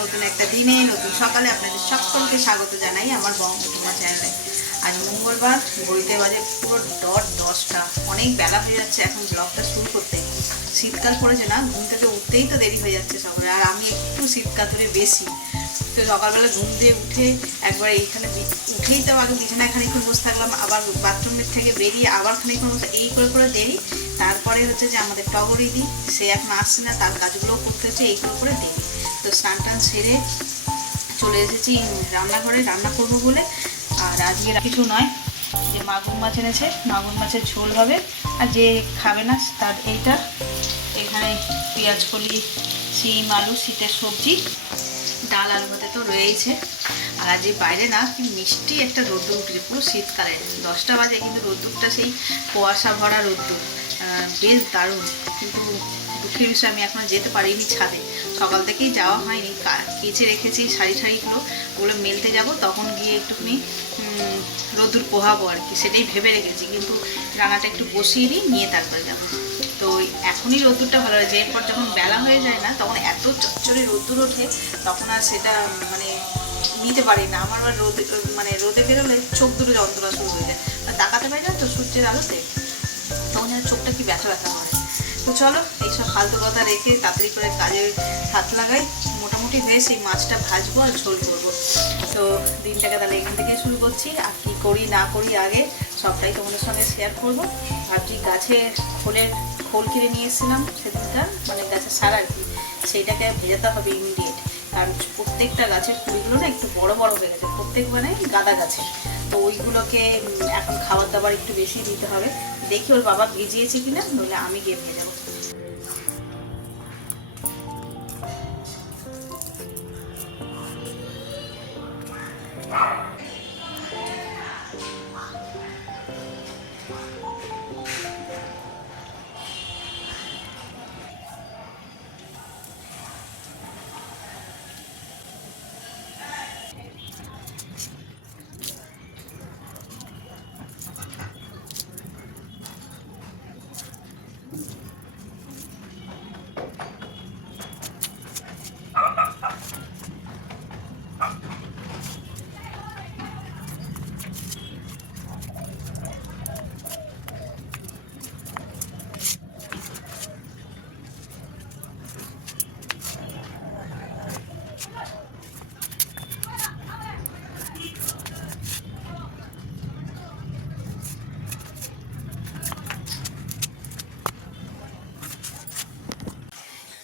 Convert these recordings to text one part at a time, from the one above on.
নতুন একটা দিনে নতুন সকালে আপনাদের সকলকে স্বাগত জানাই আমার বঙ্গমা চ্যানেলে। আজ মঙ্গলবার, ঘড়িতে বাজে পুরো ডট 10টা। অনেক বেলা হয়ে যাচ্ছে এখন ব্লগটা শুরু করতে। শীতকাল পড়েছে না, ঘুম থেকে উঠতেই তো দেরি হয়ে যাচ্ছে সকালে। আর আমি একটু শীতকাতুরে বেশি, তো সকালবেলা ঘুম দিয়ে উঠে একবার এইখানে উঠেই তো আগে বিছানায় খানিক্ষণ বসে থাকলাম, আবার বাথরুমের থেকে বেরিয়ে আবার খানিক্ষণ বসে, এই করে করে দেরি। তারপরে হচ্ছে যে আমাদের টগরিদি, সে এখন আসছে না, তার কাজগুলোও করতে হচ্ছে, এই করে করে দেরি। তো স্নান টান সেরে চলে এসেছি রান্নাঘরে, রান্না করবো বলে। আর আজকে কিছু নয়, যে মাগুর মাছ এনেছে, মাগুর মাছের ঝোল হবে। আর যে খাবে না তার এইটা, এখানে পেঁয়াজ কলি, শিম আলু, শীতের সবজি, ডাল আলু ভাতে তো রয়েছে। আর আজ বাইরে না কি মিষ্টি একটা রোদ্দুর উঠেছে, পুরো শীতকালে 10টা বাজে, কিন্তু রোদ্দুরটা সেই কুয়াশা ভরা রোদ্দুর, বেশ দারুণ। কিন্তু দুঃখের বিষয় আমি এখনও যেতে পারিনি ছাদে, সকাল থেকেই যাওয়া হয়নি। কেচে রেখেছি শাড়িগুলো, ওগুলো মেলতে যাব, তখন গিয়ে একটুখানি রোদ্দুর পোহাবো আর কি, সেটাই ভেবে রেখেছি। কিন্তু রান্নাটা একটু বসিয়ে নিয়ে তারপরে যাবো। তো এখনই রোদ্দুরটা ভালো হয়েছে, এরপর যখন বেলা হয়ে যায় না, তখন এত চচ্চড়ে রোদ্দুর ওঠে, তখন আর সেটা মানে নিতে পারি না। আমার আবার রোদে বেরোলে চোখ দুটো যন্ত্রণা শুরু হয়ে যায়, তাকাতে পারি না তো সূর্যের আলোতে, তখন যেন চোখটা কি ব্যথা ব্যথা করে। তো চলো এইসব ফালতু কথা রেখে তাড়াতাড়ি করে কাজে হাত লাগাই। মোটামুটি হয়ে সেই মাছটা ভাজবো আর ঝোল করবো। তো দিনটাকে তাহলে এখান থেকে শুরু করছি। আর কী করি না করি আগে সবটাই তোমাদের সঙ্গে শেয়ার করবো। ভাবছি গাছে খোল কিনে নিয়ে এসেছিলাম সেদিনটা, মানে গাছের সার আর কি, সেইটাকে ভেজাতে হবে ইমিডিয়েট। কারণ প্রত্যেকটা গাছের কুড়িগুলো না একটু বড় বড় হয়ে গেছে, প্রত্যেক মানে গাঁদা গাছের। তো ওইগুলোকে এখন খাবার দাবার একটু বেশি দিতে হবে। দেখি ওর বাবা ভিজিয়েছে কিনা, নইলে আমি গিয়ে ভেজাবো।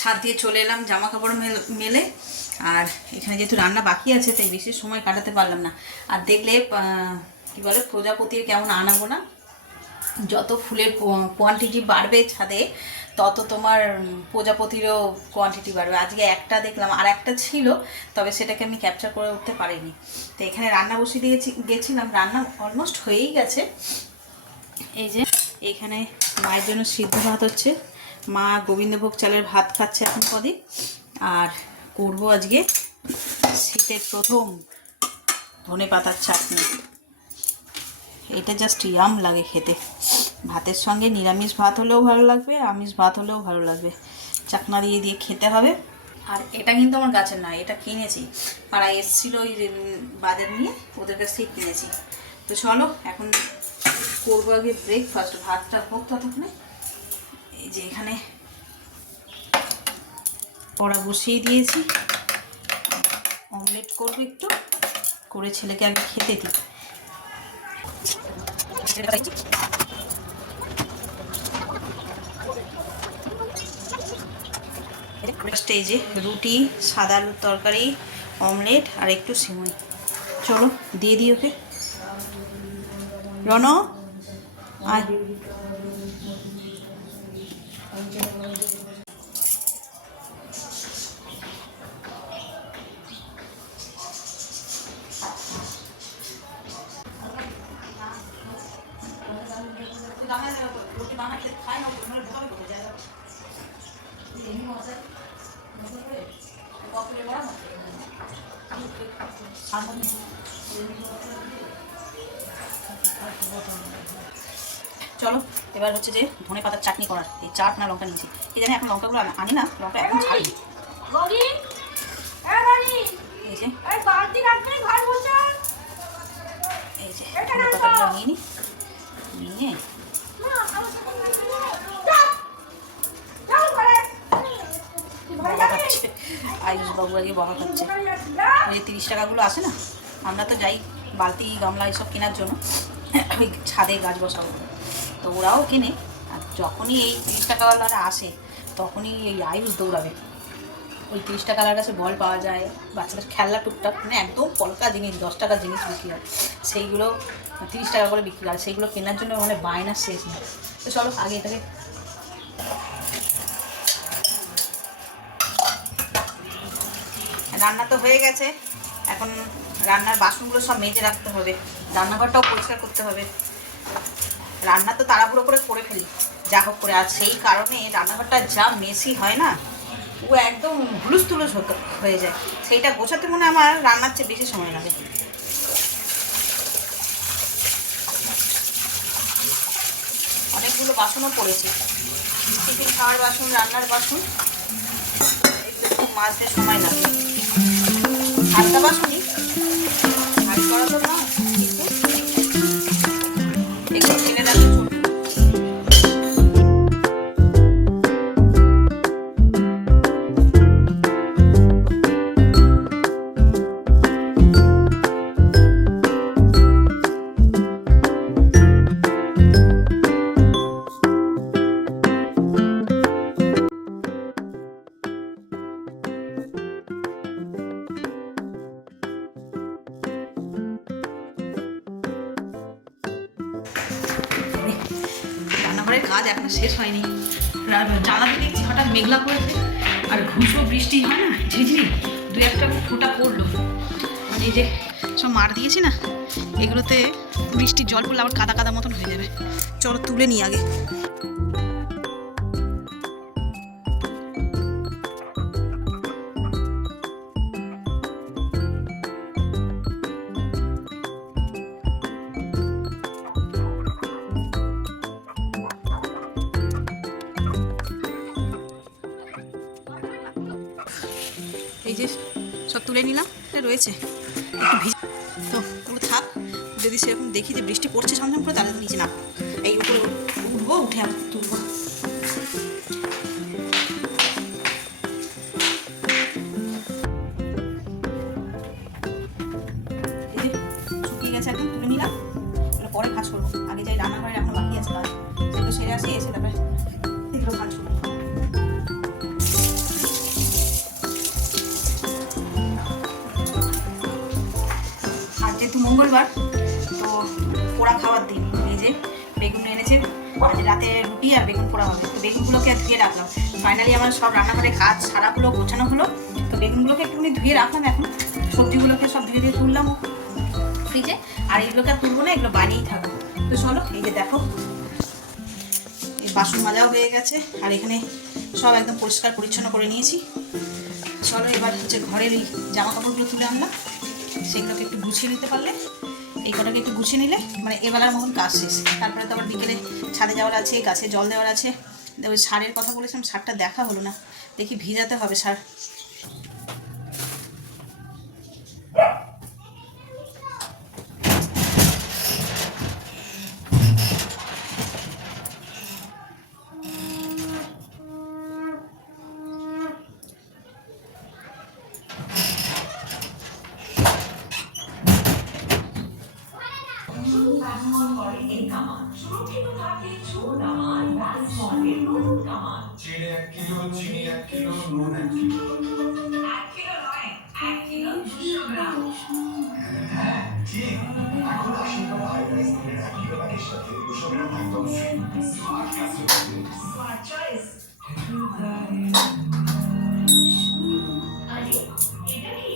ছাদ দিয়ে চলে এলাম জামা কাপড় মেলে। আর এখানে যেহেতু রান্না বাকি আছে, তাই বেশি সময় কাটাতে পারলাম না। আর দেখলে কী বলে, প্রজাপতির কেমন আনাবো না, যত ফুলের কোয়ান্টিটি বাড়বে ছাদে, তত তোমার প্রজাপতিরও কোয়ান্টিটি বাড়বে। আজকে একটা দেখলাম, আর একটা ছিল, তবে সেটাকে আমি ক্যাপচার করে উঠতে পারিনি। তো এখানে রান্না বসিয়ে গেছিলাম, রান্না অলমোস্ট হয়েই গেছে। এই যে এখানে মায়ের জন্য সিদ্ধ ভাত হচ্ছে, মা গোবিন্দভোগ চালের ভাত খাচ্ছে এখন কদিন। আর করবো আজকে শীতের প্রথম ধনেপাতার চাটনি। এটা জাস্ট ইয়াম লাগে খেতে, ভাতের সঙ্গে নিরামিষ ভাত হলেও ভালো লাগবে, আমিষ ভাত হলেও ভালো লাগবে। চাকনা দিয়ে খেতে হবে। আর এটা কিন্তু আমার গাছের না, এটা কিনেছি, পাড়ায় এসেছিলো ওই বাজার নিয়ে, ওদের কাছ থেকে কিনেছি। তো চলো এখন করবো আগে ব্রেকফাস্ট, ভাতটা হোক ততক্ষণে। এই যে এখানে কড়া বসিয়ে দিয়েছি, অমলেট করবো একটু করে, ছেলেকে আগে খেতে দিই। স্টেজে রুটি, সাদা আলুর তরকারি, অমলেট আর একটু সিমুই। চলো দিয়ে দিই ওকে। রণ আয়। চলো এবার হচ্ছে যে ধনে পাতার চাটনি করার। এই চাট না লঙ্কা নিয়েছি, এই জানি এখন লঙ্কাগুলো আনি না, লঙ্কা এখন ছাড়ি। যে এই যে পাতাগুলো নিয়ে নিয়ে আয়ুষ বাবু আগে বকা খাচ্ছে। ওই যে 30 টাকাগুলো আসে না, আমরা তো যাই বালতি গামলা এইসব কেনার জন্য ওই ছাদে গাছ বসাবো, তো ওরাও কেনে। আর যখনই এই 30 টাকাওয়ালারা আসে তখনই এই আয়ুষ দৌড়াবে। ওই 30 টাকার কাছে বল পাওয়া যায়, বাচ্চাদের খেলনা টুকটাক, মানে একদম পলকা জিনিস, 10 টাকার জিনিস বিক্রি হয়, সেইগুলো 30 টাকা করে বিক্রি হয়। সেইগুলো কেনার জন্য মানে বায়নার শেষ নেই। তো চলো আগে এটাকে রান্না তো হয়ে গেছে, এখন রান্নার বাসনগুলো সব মেজে রাখতে হবে, রান্নাঘরটাও পরিষ্কার করতে হবে। রান্না তো তাড়াহুড়ো করে ফেলি যা হোক করে, আর সেই কারণে রান্নাঘরটা যা মেসি হয় না, ও একদম হুলুস তুলুস হয়ে যায়। সেইটা গোছাতে মনে আমার রান্নার চেয়ে বেশি সময় লাগে। অনেকগুলো বাসনও পড়েছে, টিফিন খাওয়ার বাসন, রান্নার বাসন, এগুলো একটু মাজতে সময় লাগে। হালকা বাসনই ভারী করা তো না, কিন্তু এগুলো কিনে রাখতে চলবে। রান্নাঘরের কাজ এখনো শেষ হয়নি। জ্বালাতে দেখছি হঠাৎ মেঘলা করেছে, আর ঘুষো বৃষ্টি হয় না, ঝিঝিরি 2-1টা ফোঁটা পড়লো। মানে এই যে সব মার দিয়েছি না, এগুলোতে বৃষ্টির জল পড়লে আবার কাদা কাদা মতন হয়ে যাবে। চলো তুলে নিই আগে। এই যে সব তুলে নিলাম, এটা রয়েছে একটু ভিজে, তো পুরো থাক। যদি সেরকম দেখি যে বৃষ্টি পড়ছে সামসাম করে, তাহলে নিচে না, এই উপরে উঠবো, উঠে আমি তুলবো। এই যে শুকিয়ে গেছে একদম, তুলে নিলাম। এগুলো পরে ভাজ করবো, আগে যাই রান্নাঘরে এখন বাকি আছে কাজ, সেগুলো সেরে আসি, এসে তারপরে এগুলো ভাজ করবো। যেহেতু মঙ্গলবার, তো পোড়া খাওয়ার দিন, এই যে বেগুন এনেছে, আজ রাতে রুটি আর বেগুন পোড়া হবে। তো বেগুনগুলোকে ধুয়ে রাখলাম। ফাইনালি আমার সব রান্নাঘরে কাজ সারাগুলো গোছানো হলো, তো বেগুনগুলোকে একটুখানি ধুয়ে রাখলাম। এখন সবজিগুলোকে সব ধুয়ে দিয়ে তুললাম ফ্রিজে, আর এগুলোকে আর তুলবো না, এগুলো বানিয়েই থাকবো। তো চলো, এই যে দেখো এই বাসন মাজাও হয়ে গেছে, আর এখানে সব একদম পরিষ্কার পরিচ্ছন্ন করে নিয়েছি। চলো এবার হচ্ছে ঘরের এই জামা কাপড়গুলো তুলে আনলাম, সেগুলোকে একটু গুছিয়ে নিতে পারলে, এই কটাকে একটু গুছিয়ে নিলে মানে এবেলার মতন কাজ শেষ। তারপরে তো আবার বিকেলে ছাদে যাওয়ার আছে, গাছে জল দেওয়ার আছে। ওই সারের কথা বলেছিলাম, সারটা দেখা হলো না, দেখি ভিজাতে হবে সার। চিনি 1 কিলো, চিনি 1 কিলো, নুন 1 কিলো। 1 কিলো নয়, 1 কিলো 200 গ্রাম। হ্যাঁ ঠিক, এখন আশীর্বাদ হাইরাইস তেলের 1 কিলো প্যাকের সাথে 200 গ্রাম একদম free. Smart castle, smart choice. আরে এটা কি?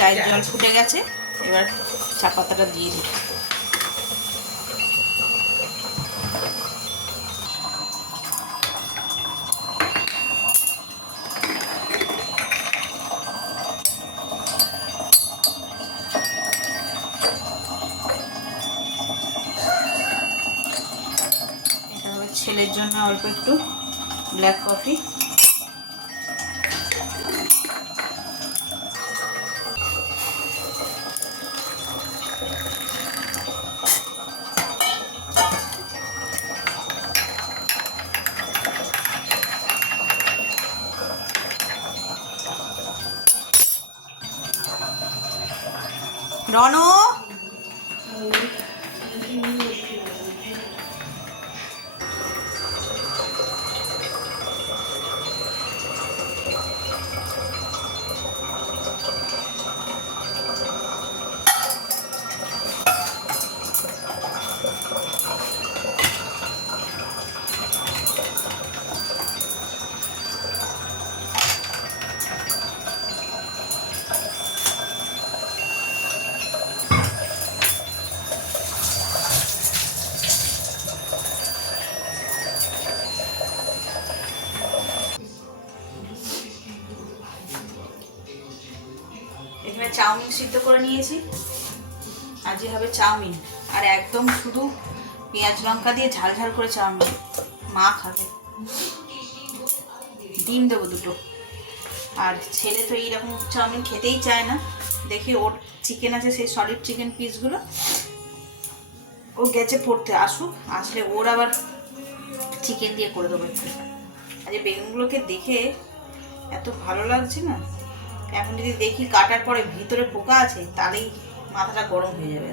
চায়ের জল ফুটে গেছে, এবার চা পাতাটা দিয়ে দিই। এটা হবে ছেলের জন্য অল্প একটু ব্ল্যাক কফি। রনো, এখানে চাউমিন সিদ্ধ করে নিয়েছি, আজকে হবে চাউমিন। আর একদম শুধু পেঁয়াজ লঙ্কা দিয়ে ঝাল ঝাল করে চাউমিন, মা খাবে। ডিম দেবো 2টো। আর ছেলে তো এইরকম চাউমিন খেতেই চায় না, দেখি ওর চিকেন আছে সেই সলিড চিকেন পিসগুলো, ও গেছে পড়তে, আসুক, আসলে ওর আবার চিকেন দিয়ে করে দেবো একটু। আর এই বেগুনগুলোকে দেখে এত ভালো লাগছে না, এখন যদি দেখি কাটার পরে ভিতরে পোকা আছে তাহলেই মাথাটা গরম হয়ে যাবে।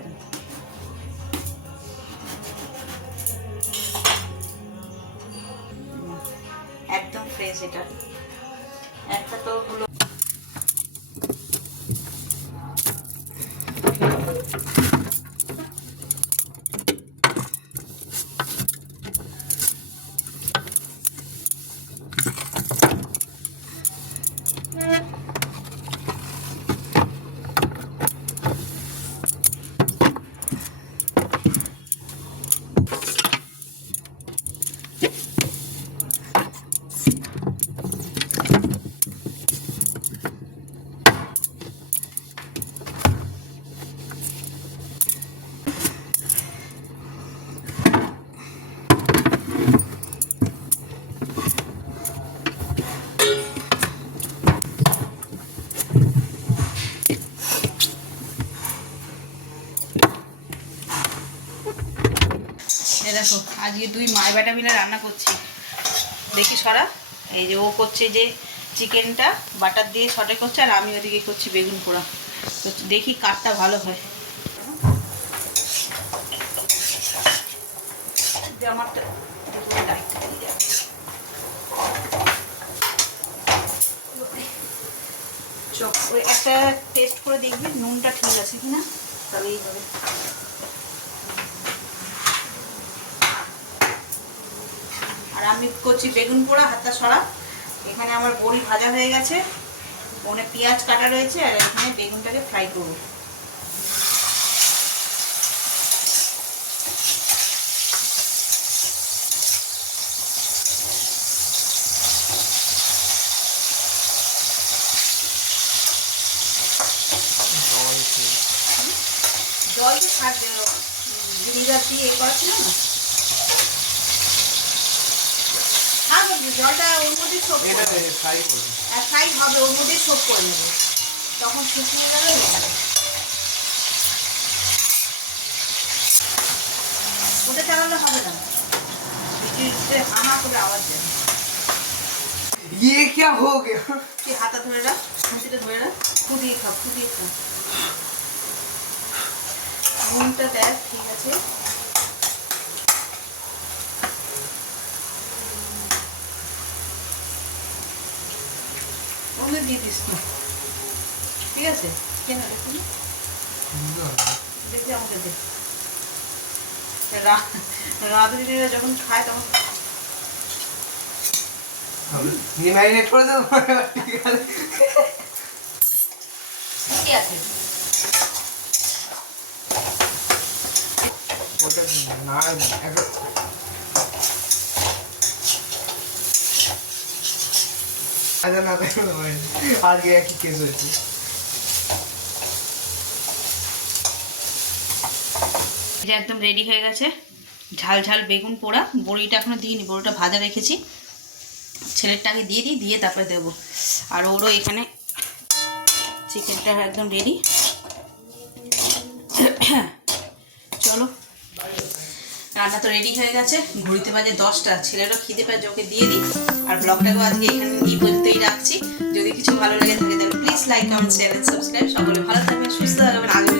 একদম ফ্রেশ এটা, একটা তো হলো। দেখো আজকে 2 মায় বেটা মিলে রান্না করছি, দেখি সরা। এই যে ও করছে যে চিকেনটা বাটার দিয়ে সটে করছে, আর আমি ওদিকে করছি বেগুন পোড়া। তো দেখি কাঠটা ভালো হয়। আমারটা একটা টেস্ট করে দেখবি নুনটা ঠিক আছে কিনা, তাহলেই হবে। আর আমি করছি বেগুন পোড়া, হাতটা সরা। এখানে আমার বড়ি ভাজা হয়ে গেছে, ওখানে পেঁয়াজ কাটা রয়েছে, আর এখানে বেগুনটাকে ফ্রাই করব। জল তো থাকবে, ভিনিগার দিয়ে এ করা ছিল না, জলটা ওর মধ্যে সোপ করে ফ্রাই হবে, ওর মধ্যে সোপ করে নেবে, তখন শুকিয়ে গেলে ওটা চালালে হবে না, হামা করে আওয়াজ দেবে। ये क्या हो गया? তুই হাতা ধরে রাখ, খুঁটিটা ধরে রাখ, ফুটিয়ে খা, ফুটিয়ে খা। নুনটা দেখ ঠিক আছে। ওগুলো দিয়ে দিস না, ঠিক আছে? কেন দেখুন, দেখি আমাকে দেখ। রাঁধুনিরা যখন খায় তখন ম্যারিনেট করে দেবো। কি আছে। ওটা না একটা আচ্ছা না তাই হয়নি, আজকে একই কেস হয়েছে। এটা একদম রেডি হয়ে গেছে, ঝাল ঝাল বেগুন পোড়া। বড়িটা এখনো দিইনি, বড়িটা ভাজা রেখেছি, ছেলেরটাকে দিয়ে দিই, দিয়ে তারপরে দেবো। আর ওরও এখানে চিকেনটা একদম রেডি। চলো, রান্না তো রেডি হয়ে গেছে, ঘুরিতে বাজে 10টা, ছেলেরও খিদে পায়, ওকে দিয়ে দিই। আর ব্লগটাকেও আজকে এখানে এই পর্যন্তই রাখছি। যদি কিছু ভালো লেগে থাকে তাহলে please like, comment, share, subscribe. সকলে ভালো থাকবেন, সুস্থ থাকবেন। আগামী